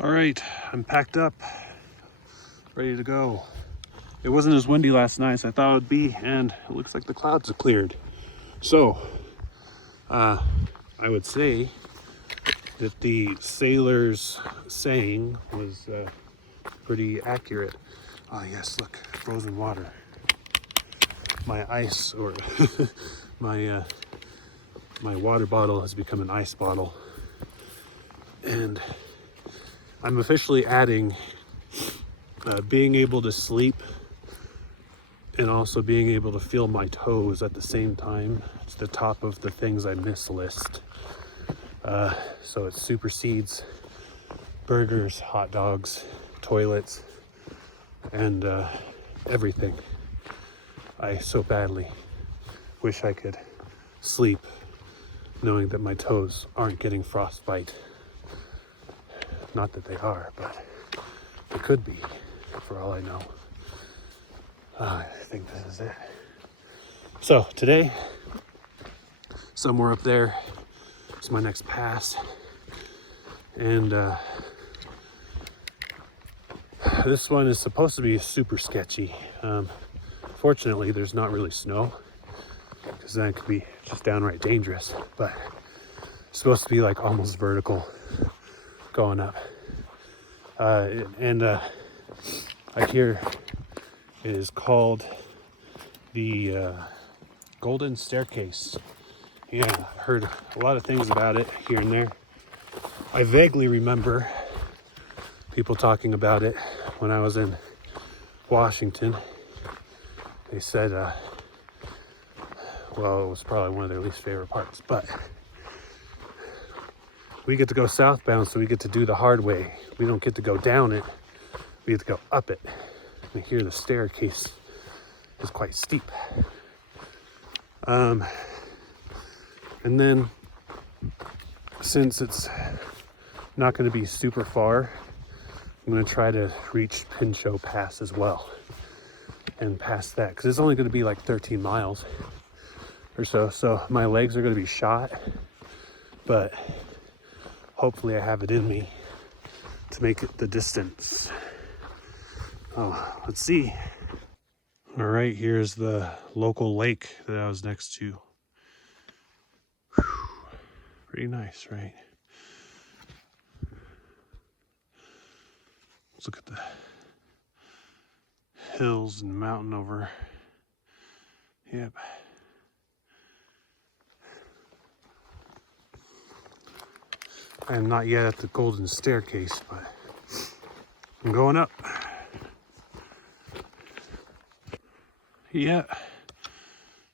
All right, I'm packed up, ready to go. It wasn't as windy last night as I thought it would be, and it looks like the clouds have cleared. So, I would say that the sailor's saying was pretty accurate. Oh yes, look, frozen water. My ice, or my my water bottle has become an ice bottle. And I'm officially adding being able to sleep and also being able to feel my toes at the same time. It's the top of the things I miss list. So it supersedes burgers, hot dogs, toilets, and everything. I so badly wish I could sleep knowing that my toes aren't getting frostbite. Not that they are, but they could be, for all I know. I think this is it. So today, somewhere up there is my next pass. And this one is supposed to be super sketchy. Fortunately, there's not really snow, because then it could be just downright dangerous. But it's supposed to be like almost vertical going up. And I hear it is called the Golden Staircase. Yeah, I heard a lot of things about it here and there. I vaguely remember people talking about it when I was in Washington. They said, well, it was probably one of their least favorite parts, but we get to go southbound, so we get to do the hard way. We don't get to go down it, we get to go up it. And here the staircase is quite steep. And then, since it's not going to be super far, I'm going to try to reach Pinchot Pass as well. And past that, because it's only going to be like 13 miles or so. So my legs are going to be shot, but hopefully I have it in me to make it the distance. Oh, let's see. All right, here's the local lake that I was next to. Whew. Pretty nice, right? Let's look at the hills and mountain over. Yep. I am not yet at the Golden Staircase, but I'm going up. Yeah,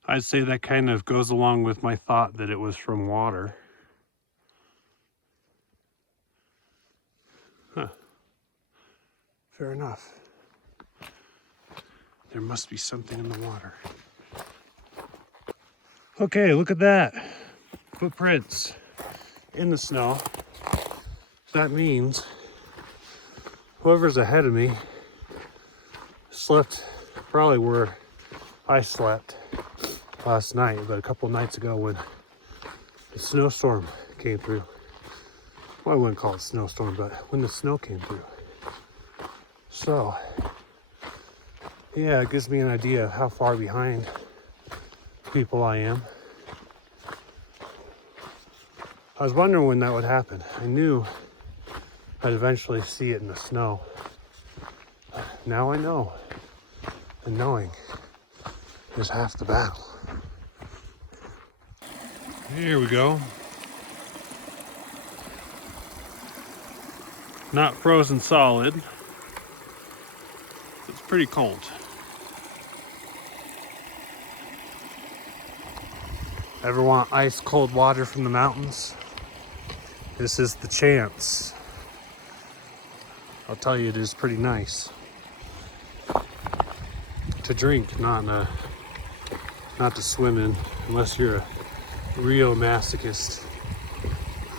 I'd say that kind of goes along with my thought that it was from water. Huh. Fair enough. There must be something in the water. Okay, look at that. Footprints in the snow. That means whoever's ahead of me slept probably where I slept last night, but a couple nights ago when the snowstorm came through. Well, I wouldn't call it snowstorm, but when the snow came through. So, yeah, it gives me an idea of how far behind people I am. I was wondering when that would happen. I knew I'd eventually see it in the snow. Now I know. And knowing is half the battle. Here we go. Not frozen solid. It's pretty cold. Ever want ice cold water from the mountains? This is the chance. I'll tell you, it is pretty nice to drink, not to swim in, unless you're a real masochist.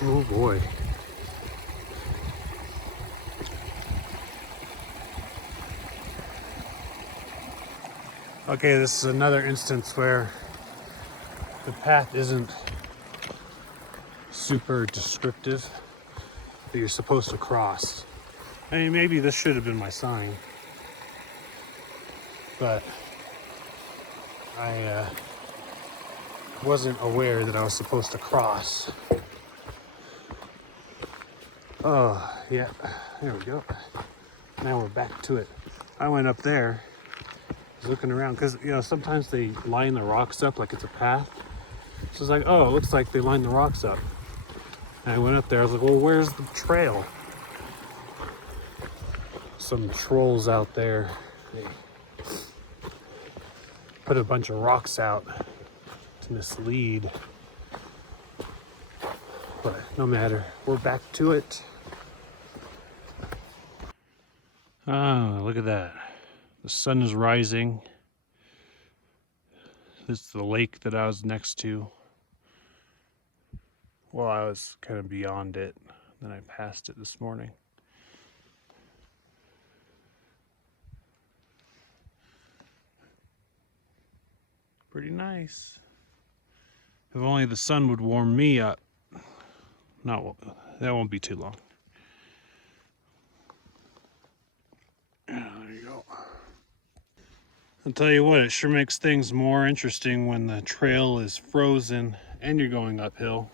Oh boy. Okay, this is another instance where the path isn't super descriptive. that you're supposed to cross. I mean, maybe this should have been my sign, but I wasn't aware that I was supposed to cross. Oh, yeah, there we go. Now we're back to it. I went up there, was looking around, because, you know, sometimes they line the rocks up like it's a path. So it's like, oh, it looks like they lined the rocks up. And I went up there, I was like, well, where's the trail? Some trolls out there, they put a bunch of rocks out to mislead. But no matter, we're back to it. Oh, look at that. The sun is rising. This is the lake that I was next to. Well, I was kind of beyond it. Then I passed it this morning. Pretty nice. If only the sun would warm me up. No, that won't be too long. There you go. I'll tell you what, it sure makes things more interesting when the trail is frozen and you're going uphill.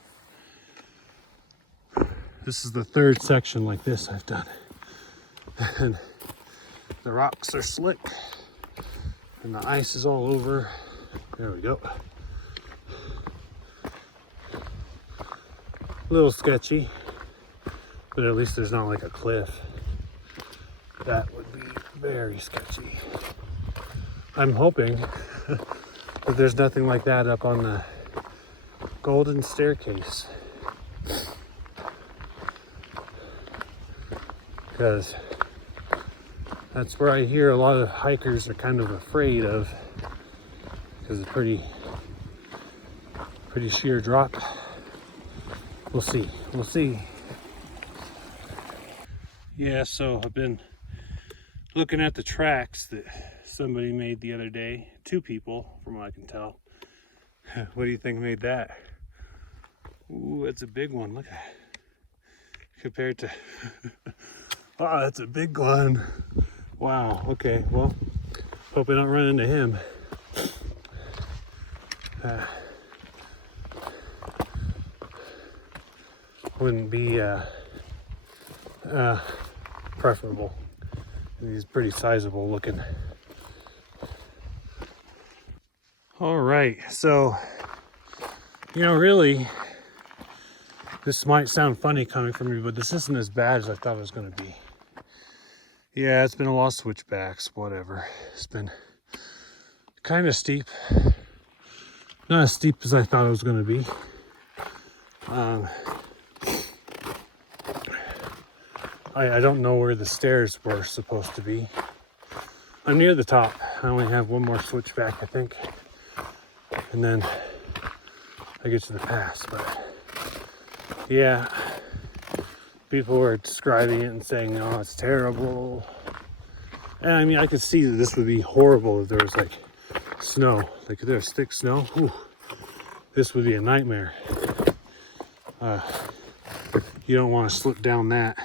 This is the third section like this I've done. And the rocks are slick and the ice is all over. There we go. A little sketchy, but at least there's not like a cliff. That would be very sketchy. I'm hoping that there's nothing like that up on the Golden Staircase, because that's where I hear a lot of hikers are kind of afraid of, because it's pretty sheer drop. We'll see. We'll see. Yeah, so I've been looking at the tracks that somebody made the other day. 2 people, from what I can tell. What do you think made that? Ooh, that's a big one. Look at that. Compared to... oh, that's a big one. Wow, okay, well, hope I don't run into him. Wouldn't be preferable. He's pretty sizable looking. All right, so, you know, really, this might sound funny coming from me, but this isn't as bad as I thought it was going to be. Yeah, it's been a lot of switchbacks, whatever. It's been kind of steep. Not as steep as I thought it was going to be. I don't know where the stairs were supposed to be. I'm near the top. I only have one more switchback, I think. And then I get to the pass, but yeah, people were describing it and saying, oh, it's terrible. And I mean, I could see that this would be horrible if there was like snow. Like if there's thick snow, ooh, this would be a nightmare. You don't want to slip down that.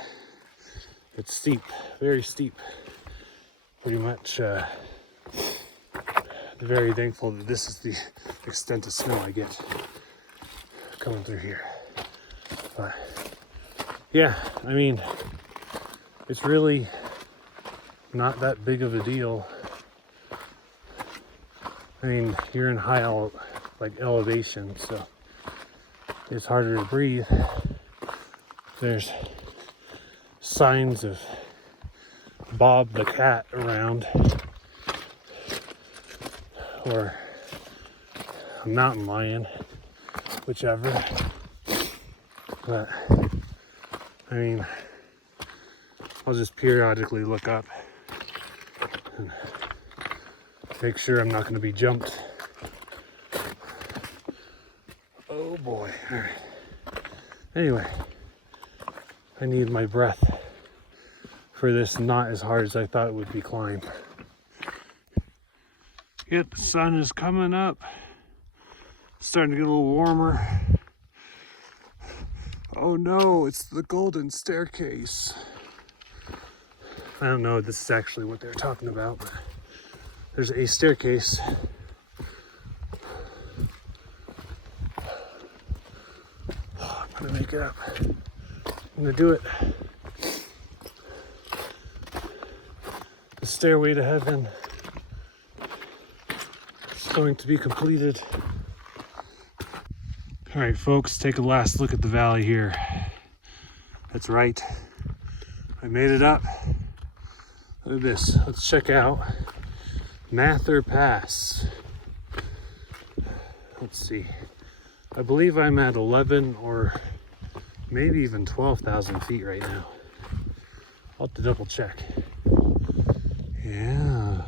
It's steep, very steep. Pretty much very thankful that this is the extent of snow I get coming through here. But yeah, I mean, it's really not that big of a deal. I mean, you're in high elevation, so it's harder to breathe. There's signs of Bob the cat around, or a mountain lion, whichever. But I mean, I'll just periodically look up and make sure I'm not going to be jumped. Oh boy. All right. Anyway, I need my breath for this not as hard as I thought it would be climb. Yet the sun is coming up. It's starting to get a little warmer. Oh no, it's the golden staircase. I don't know if this is actually what they're talking about, but there's a staircase. I'm gonna make it up. I'm gonna do it. The stairway to heaven is going to be completed. All right, folks, take a last look at the valley here. That's right. I made it up. Look at this. Let's check out Pinchot Pass. Let's see. I believe I'm at 11 or maybe even 12,000 feet right now. I'll have to double check. Yeah.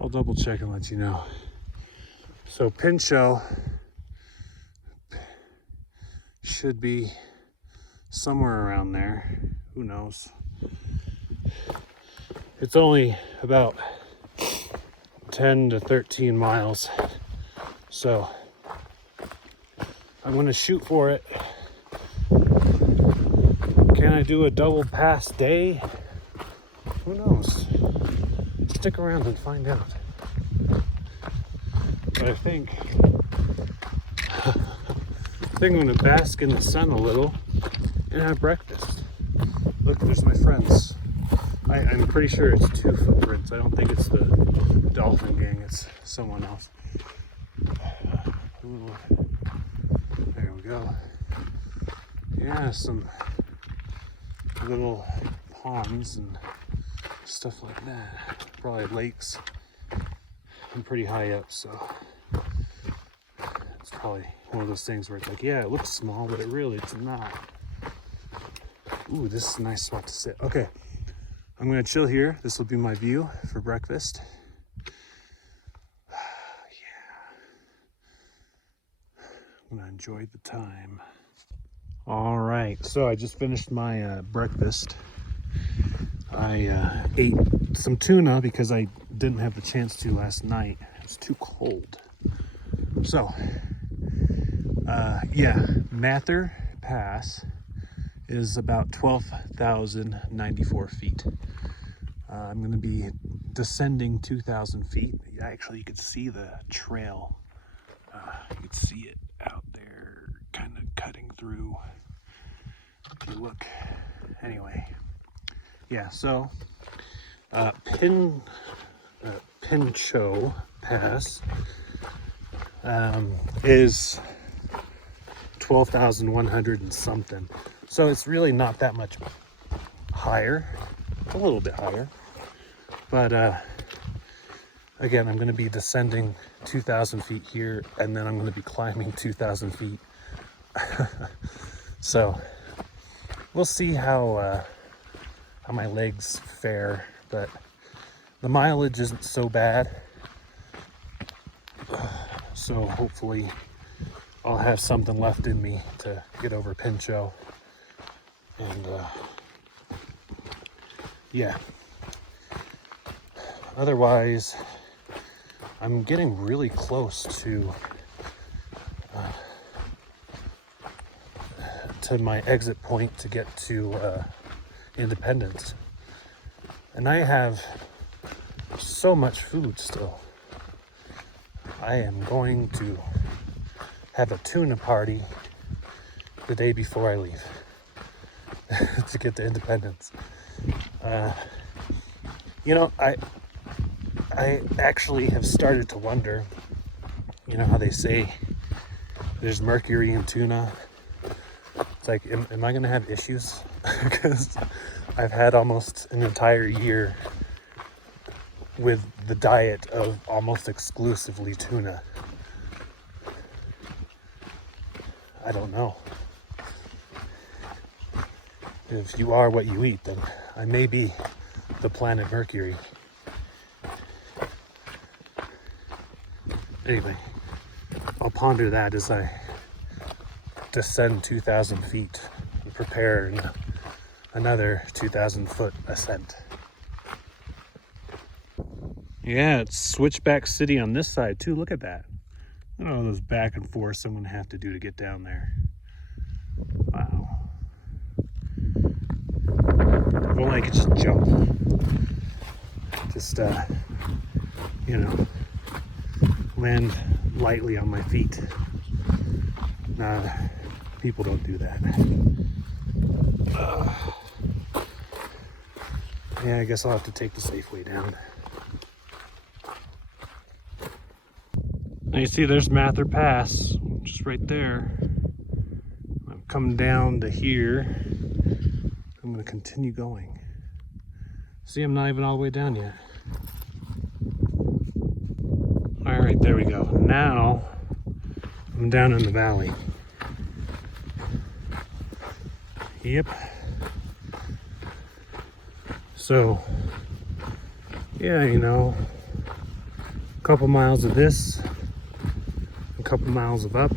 I'll double check and let you know. So Pinchot should be somewhere around there. Who knows? It's only about 10 to 13 miles. So I'm gonna shoot for it. Can I do a double pass day? Who knows? Stick around and find out. But I think I'm gonna bask in the sun a little and have breakfast. Look, there's my friends. I'm pretty sure it's 2 footprints. I don't think it's the dolphin gang, it's someone else. Ooh, there we go. Yeah, some little ponds and stuff like that. Probably lakes. I'm pretty high up, so it's probably one of those things where it's like, yeah, it looks small, but it's not. Ooh, this is a nice spot to sit. Okay, I'm gonna chill here. This will be my view for breakfast. Yeah, I'm gonna enjoy the time. All right, so I just finished my breakfast. I ate some tuna because I didn't have the chance to last night. It was too cold. So, yeah, Pinchot Pass is about 12,094 feet. I'm going to be descending 2,000 feet. Actually, you could see the trail. You could see it out there, kind of cutting through. If you look, anyway. Yeah, so Pinchot Pass is 12,100 and something. So it's really not that much higher. It's a little bit higher. But again, I'm going to be descending 2,000 feet here, and then I'm going to be climbing 2,000 feet. So we'll see how my legs fare, but the mileage isn't so bad. So hopefully I'll have something left in me to get over Pinchot. And yeah. Otherwise, I'm getting really close to my exit point to get to Independence. And I have so much food still. I am going to have a tuna party the day before I leave to get to Independence. You know, I actually have started to wonder, you know how they say there's mercury in tuna? It's like, am I gonna have issues? Because I've had almost an entire year with the diet of almost exclusively tuna. I don't know. If you are what you eat, then I may be the planet Mercury. Anyway, I'll ponder that as I descend 2,000 feet and prepare another 2,000 foot ascent. Yeah, it's Switchback City on this side too. Look at that. I don't know those back and forth someone have to do to get down there. Wow. If only I could just jump. Just, you know, land lightly on my feet. Nah, people don't do that. Yeah, I guess I'll have to take the safe way down. Now you see there's Mather Pass, just right there. I'm coming down to here. I'm gonna continue going. See, I'm not even all the way down yet. All right, there we go. Now I'm down in the valley. Yep. So, yeah, you know, a couple miles of this, a couple miles of up,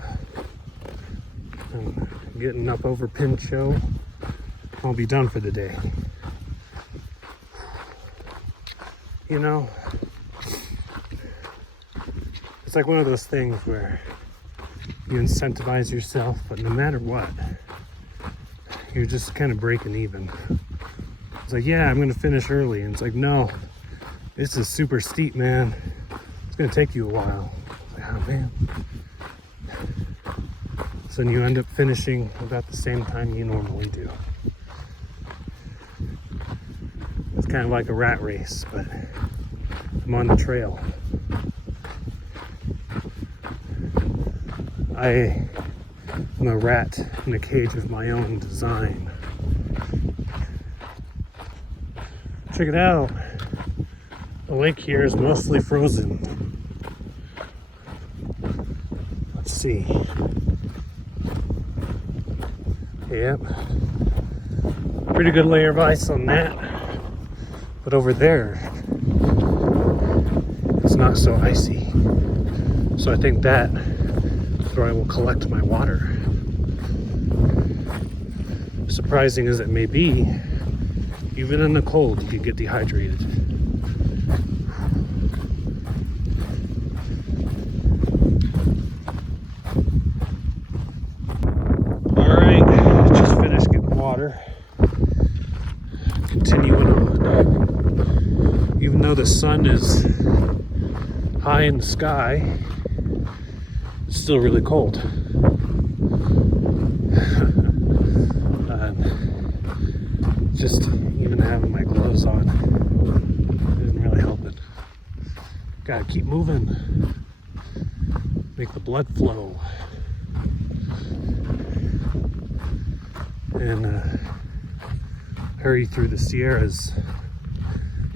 and getting up over Pinchot, I'll be done for the day. You know, it's like one of those things where you incentivize yourself, but no matter what, you're just kind of breaking even. It's like, yeah, I'm gonna finish early. And it's like, no, this is super steep, man. It's gonna take you a while. Like, oh, man. So then you end up finishing about the same time you normally do. It's kind of like a rat race, but I'm on the trail. I am a rat in a cage of my own design. Check it out. The lake here is mostly frozen. Let's see. Yep. Pretty good layer of ice on that. But over there, it's not so icy. So I think that is where I will collect my water. Surprising as it may be, even in the cold, you could get dehydrated. All right, just finished getting water. Continuing on. Even though the sun is high in the sky, it's still really cold. Just even having my gloves on isn't really helping. Gotta keep moving, make the blood flow, and hurry through the Sierras.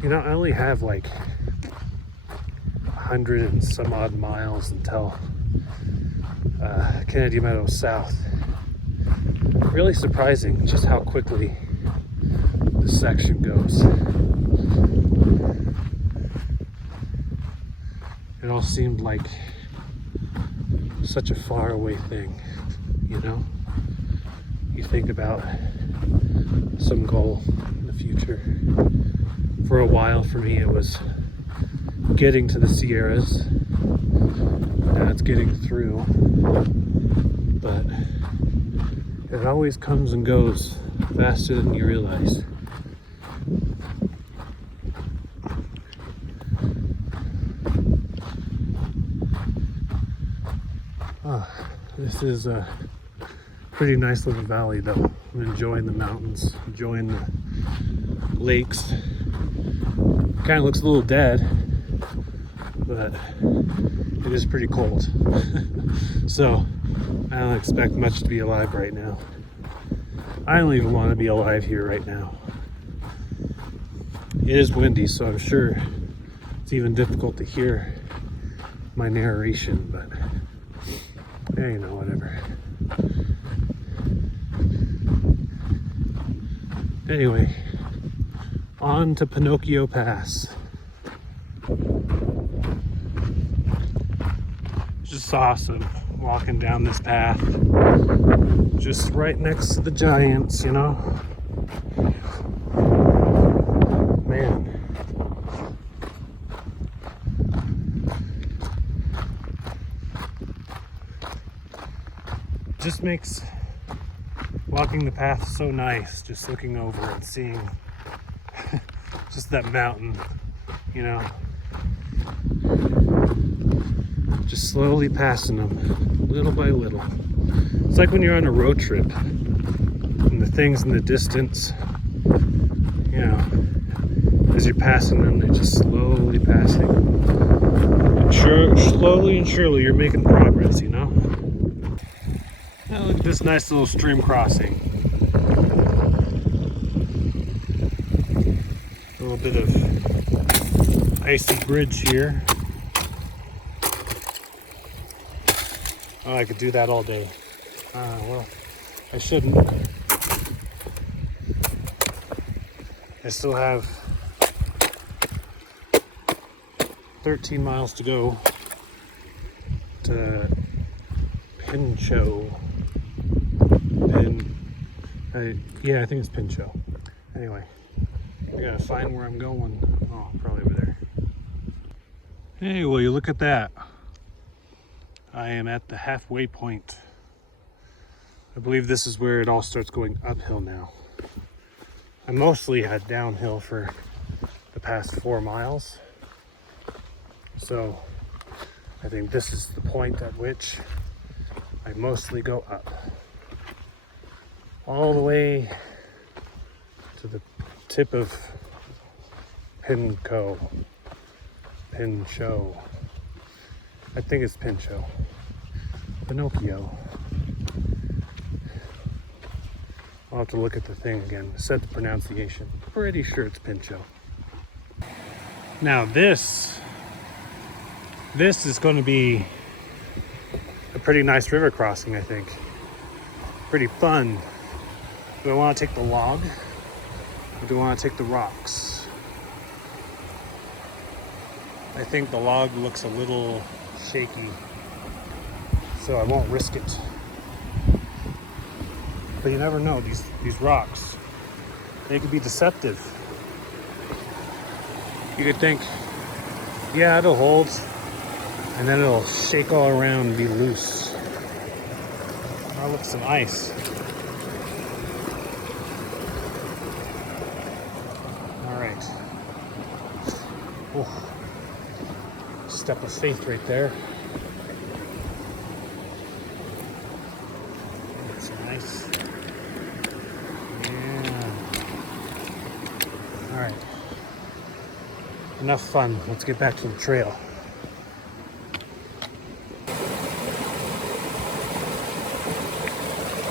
You know, I only have like 100 and some odd miles until Kennedy Meadows South. Really surprising just how quickly this section goes. It all seemed like such a far away thing, you know? You think about some goal in the future. For a while for me it was getting to the Sierras. Now it's getting through. But it always comes and goes faster than you realize. This is a pretty nice little valley though. I'm enjoying the mountains, enjoying the lakes. Kind of looks a little dead, but it is pretty cold. So I don't expect much to be alive right now. I don't even want to be alive here right now. It is windy, so I'm sure it's even difficult to hear my narration, but yeah, you know, whatever. Anyway, on to Pinchot Pass. Just awesome walking down this path. Just right next to the giants, you know? Man. just makes walking the path so nice, just looking over and seeing just that mountain, you know, just slowly passing them little by little. It's like when you're on a road trip and the things in the distance, you know, as you're passing them, they're just slowly passing. And slowly and surely you're making progress, you know. Now look at this nice little stream crossing. A little bit of icy bridge here. Oh, I could do that all day. Well, I shouldn't. I still have 13 miles to go to Pinchot. Yeah, I think it's Pinchot. Anyway, I gotta find where I'm going. Oh, probably over there. Hey, well, you look at that. I am at the halfway point. I believe this is where it all starts going uphill now. I mostly had downhill for the past 4 miles. So I think this is the point at which I mostly go up. All the way to the tip of Pinchot. I think it's Pinchot. Pinocchio. I'll have to look at the thing again. Set the pronunciation. Pretty sure it's Pinchot. Now this is going to be a pretty nice river crossing, I think. Pretty fun. Do I want to take the log or do I want to take the rocks? I think the log looks a little shaky, so I won't risk it. But you never know, these rocks, they could be deceptive. You could think, yeah, it'll hold, and then it'll shake all around and be loose. Oh, look, some ice. All right. Oh, step of faith right there. That's nice. Yeah. All right. Enough fun. Let's get back to the trail.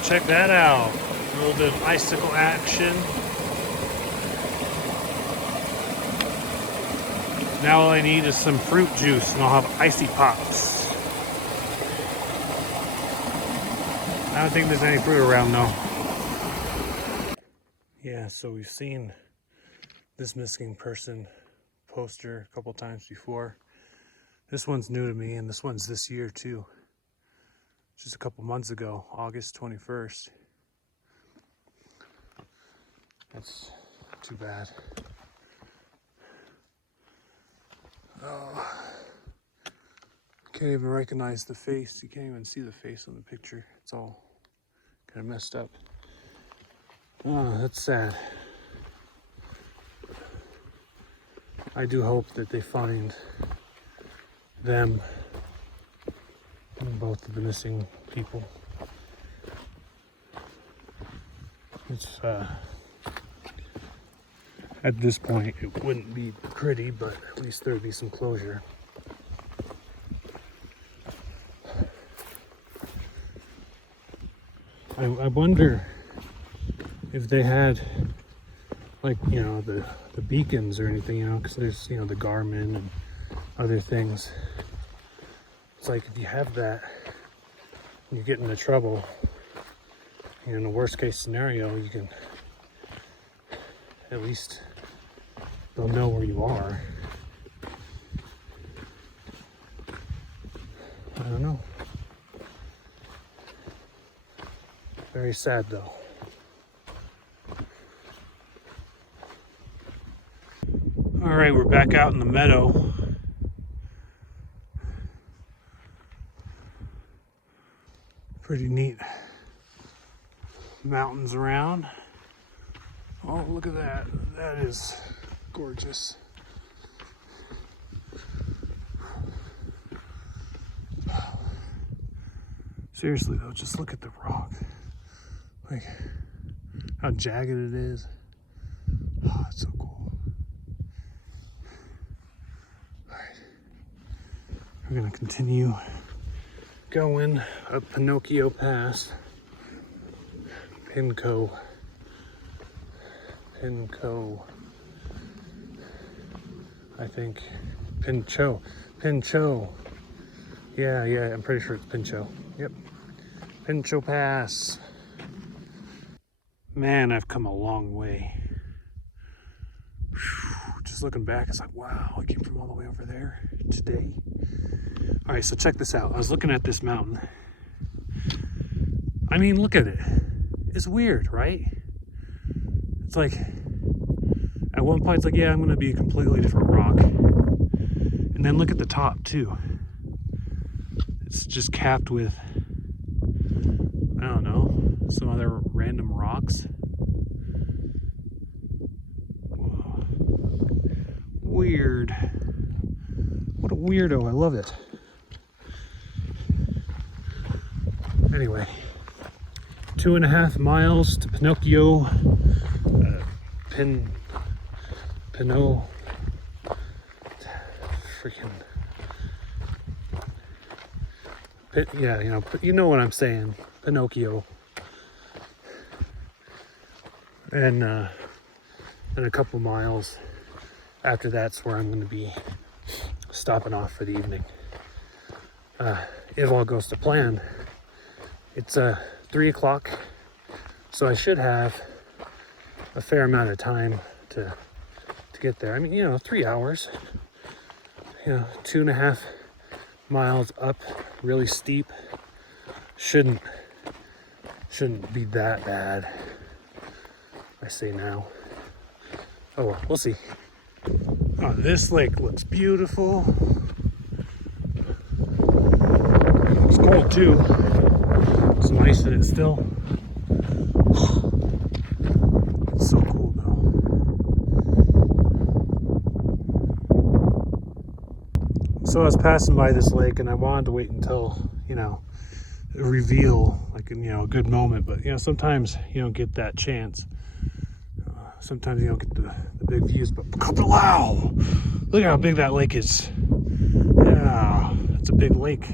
Check that out. A little bit of icicle action. Now all I need is some fruit juice and I'll have icy pops. I don't think there's any fruit around though. Yeah, so we've seen this missing person poster a couple times before. This one's new to me and this one's this year too. Just a couple months ago, August 21st. That's too bad. Oh, can't even recognize the face. You can't even see the face on the picture. It's all kind of messed up. Oh, that's sad. I do hope that they find them and both of the missing people. It's at this point it wouldn't be pretty, but at least there'd be some closure. I wonder if they had, like, you know, the beacons or anything, you know, because there's, you know, the Garmin and other things. It's like if you have that and you get into trouble, you know, in the worst case scenario, you can at least, they'll know where you are. I don't know. Very sad though. All right, we're back out in the meadow. Pretty neat mountains around. Oh, look at that. That is gorgeous. Seriously though, just look at the rock. Like how jagged it is. Oh, it's so cool. All right. We're gonna continue going up Pinchot Pass. Pinchot. I think. Pinchot. Yeah, I'm pretty sure it's Pinchot. Yep. Pinchot Pass. Man, I've come a long way. Just looking back, it's like, wow, I came from all the way over there today. All right, so check this out. I was looking at this mountain. I mean, look at it. It's weird, right? It's like, at one point, it's like, yeah, I'm gonna be a completely different rock. And then look at the top, too. It's just capped with, I don't know, some other random rocks. Whoa. Weird. What a weirdo, I love it. Anyway, 2.5 miles to Pinocchio, Pinot, freaking, yeah, you know what I'm saying, Pinocchio, and a couple miles after that's where I'm going to be stopping off for the evening. If all goes to plan, it's 3 o'clock, so I should have a fair amount of time to get there. I mean, 3 hours, 2.5 miles up, really steep. Shouldn't be that bad, I say now. Oh well, we'll see. Oh, this lake looks beautiful. It looks cold too. It's nice that it's still. It's so cool though. So I was passing by this lake and I wanted to wait until, reveal, like, a good moment, but sometimes you don't get that chance. Sometimes you don't get the big views, but wow, look at how big that lake is. Yeah, it's a big lake.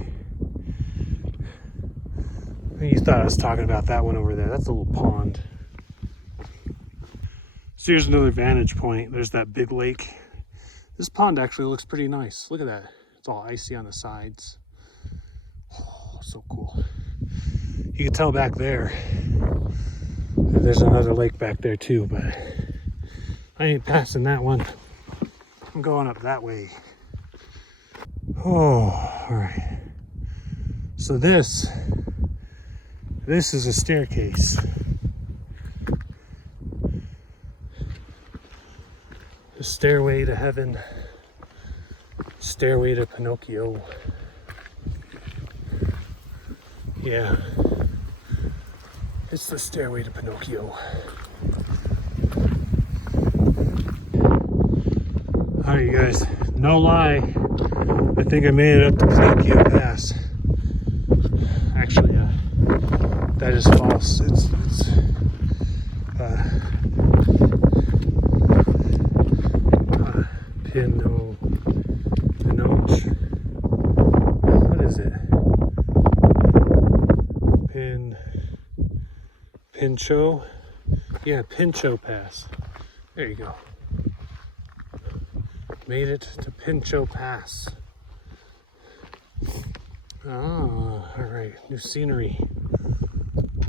You thought I was talking about that one over there. That's a little pond. So here's another vantage point. There's that big lake. This pond actually looks pretty nice. Look at that. It's all icy on the sides. Oh, so cool. You can tell back there. There's another lake back there too, but I ain't passing that one. I'm going up that way. Oh, all right. So this is a staircase. The stairway to heaven. Stairway to Pinocchio. Yeah. It's the stairway to Pinocchio. Alright, you guys, no lie, I think I made it up to Pinchot Pass. Actually, that is false. It's Pinot. What is it? Pinchot? Yeah, Pinchot Pass. There you go. Made it to Pinchot Pass. Oh, all right. New scenery.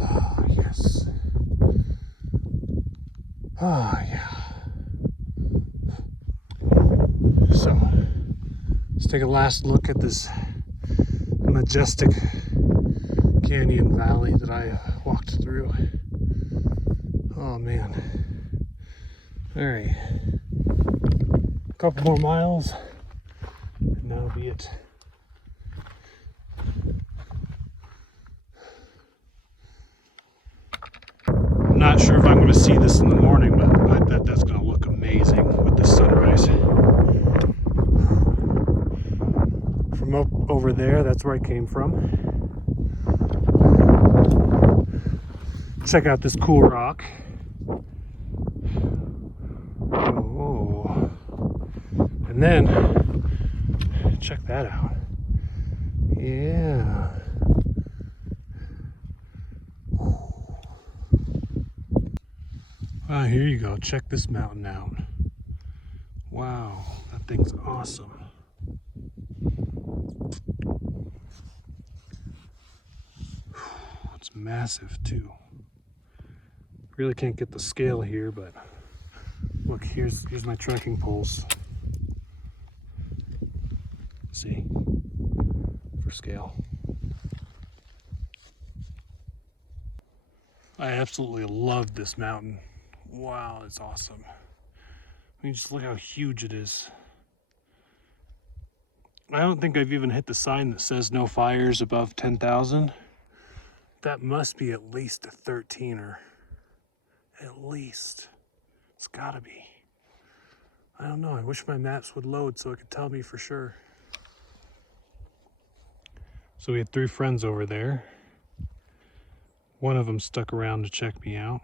Oh, yes. Oh, yeah. So, let's take a last look at this majestic canyon valley that I walked through. Oh, man. All right. A couple more miles, and that'll be it. not sure if I'm going to see this in the morning, but I bet that's going to look amazing with the sunrise. From up over there, that's where I came from. Check out this cool rock. Oh. And then, check that out. Yeah. Ah, here you go. Check this mountain out. Wow, that thing's awesome. It's massive too. Really can't get the scale here, but look, here's my trekking poles. See? For scale. I absolutely love this mountain. Wow, it's awesome. I mean, just look how huge it is. I don't think I've even hit the sign that says no fires above 10,000. That must be at least a 13er. At least. It's gotta be. I don't know, I wish my maps would load so it could tell me for sure. So we had 3 friends over there. One of them stuck around to check me out.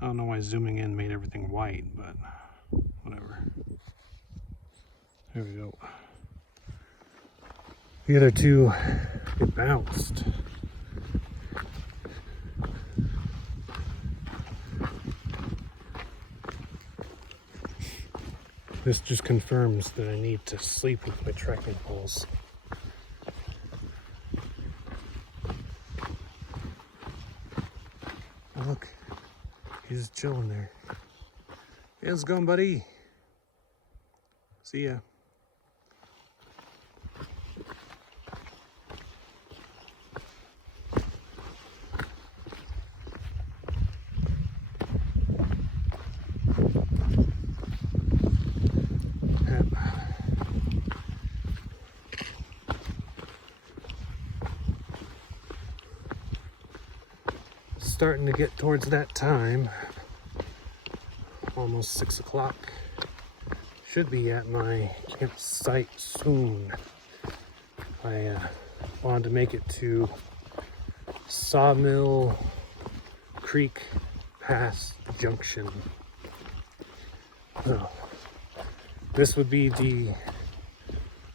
I don't know why zooming in made everything white, but whatever. There we go. The other 2 get bounced. This just confirms that I need to sleep with my trekking poles. Oh, look, he's just chilling there. Hey, how's it going, buddy? See ya. Starting to get towards that time. Almost 6 o'clock. Should be at my campsite soon. I wanted to make it to Sawmill Creek Pass Junction. So, this would be the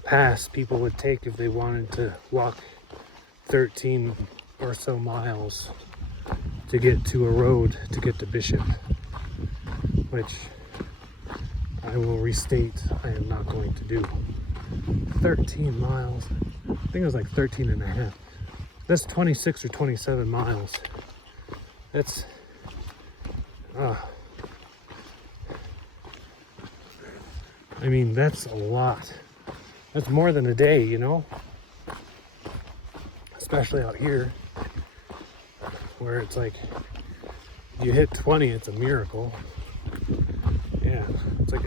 pass people would take if they wanted to walk 13 or so miles to get to a road to get to Bishop, which I will restate I am not going to do. 13 miles. I think it was like 13 and a half. That's 26 or 27 miles. That's I mean, that's a lot. That's more than a day, you know? Especially out here, where it's like, you hit 20, it's a miracle. Yeah, it's like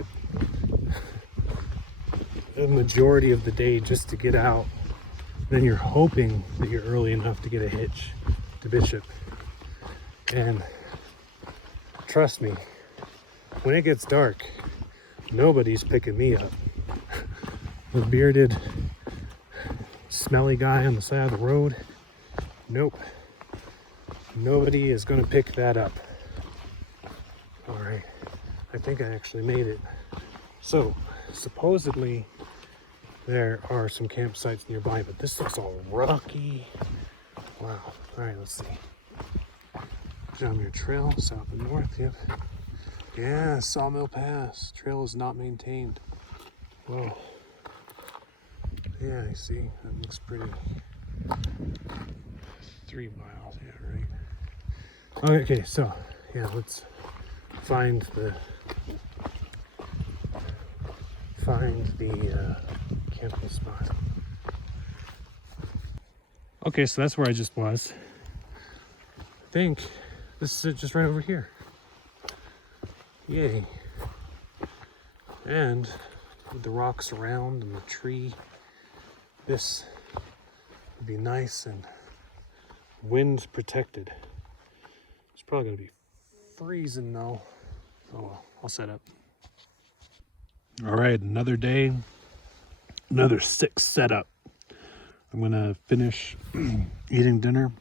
a majority of the day just to get out. Then you're hoping that you're early enough to get a hitch to Bishop. And trust me, when it gets dark, nobody's picking me up. The bearded, smelly guy on the side of the road, nope. Nobody is gonna pick that up. All right, I think I actually made it. So, supposedly, there are some campsites nearby, but this looks all rocky. Wow, all right, let's see. Down trail, south and north, yep. Yeah, Sawmill Pass. Trail is not maintained. Whoa. Yeah, I see. That looks pretty. 3 miles, yeah, right. Okay, so, yeah, let's find the camping spot. Okay, so that's where I just was. I think this is it, just right over here. Yay. And with the rocks around and the tree, this would be nice and wind protected. probably gonna be freezing though. Oh well, I'll set up. All right, another day, another 6 setup. I'm gonna finish eating dinner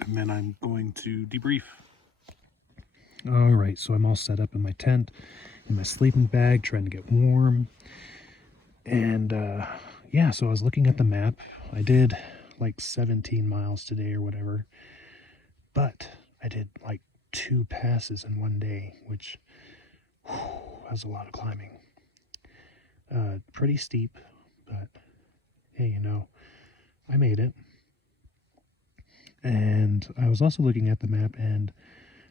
and then I'm going to debrief. All right, so I'm all set up in my tent, in my sleeping bag, trying to get warm. And yeah, so I was looking at the map. I did like 17 miles today or whatever, but I did like 2 passes in one day, which was a lot of climbing. Pretty steep, but hey, you know, I made it. And I was also looking at the map, and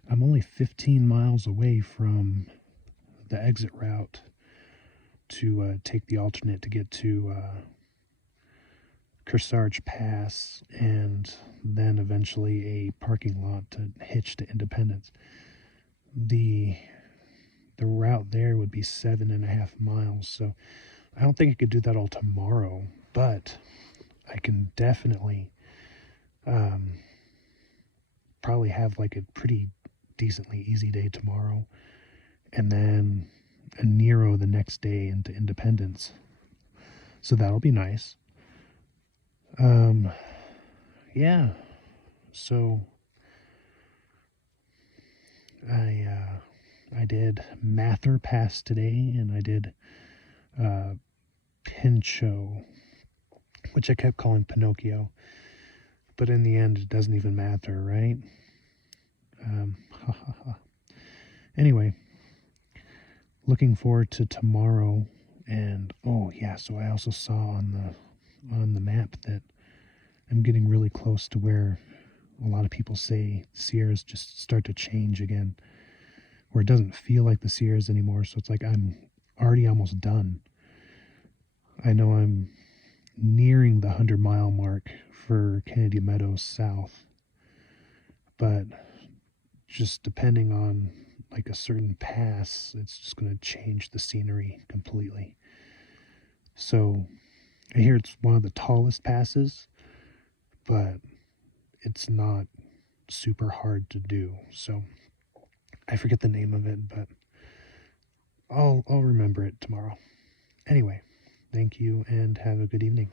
I'm only 15 miles away from the exit route to take the alternate to get to Pinchot Pass, and then eventually a parking lot to hitch to Independence. The route there would be 7.5 miles, so I don't think I could do that all tomorrow, but I can definitely probably have like a pretty decently easy day tomorrow, and then a Nero the next day into Independence. So that'll be nice. Yeah. So I did Pinchot Pass today, and I did Pinchot, which I kept calling Pinocchio, but in the end it doesn't even matter, right? Anyway, looking forward to tomorrow. And oh yeah, so I also saw on the map that I'm getting really close to where a lot of people say Sierras just start to change again, where it doesn't feel like the Sierras anymore. So it's like I'm already almost done. I know I'm nearing the 100-mile mark for Kennedy Meadows South, but just depending on like a certain pass, it's just going to change the scenery completely. So I hear it's one of the tallest passes, but it's not super hard to do. So I forget the name of it, but I'll remember it tomorrow. Anyway, thank you and have a good evening.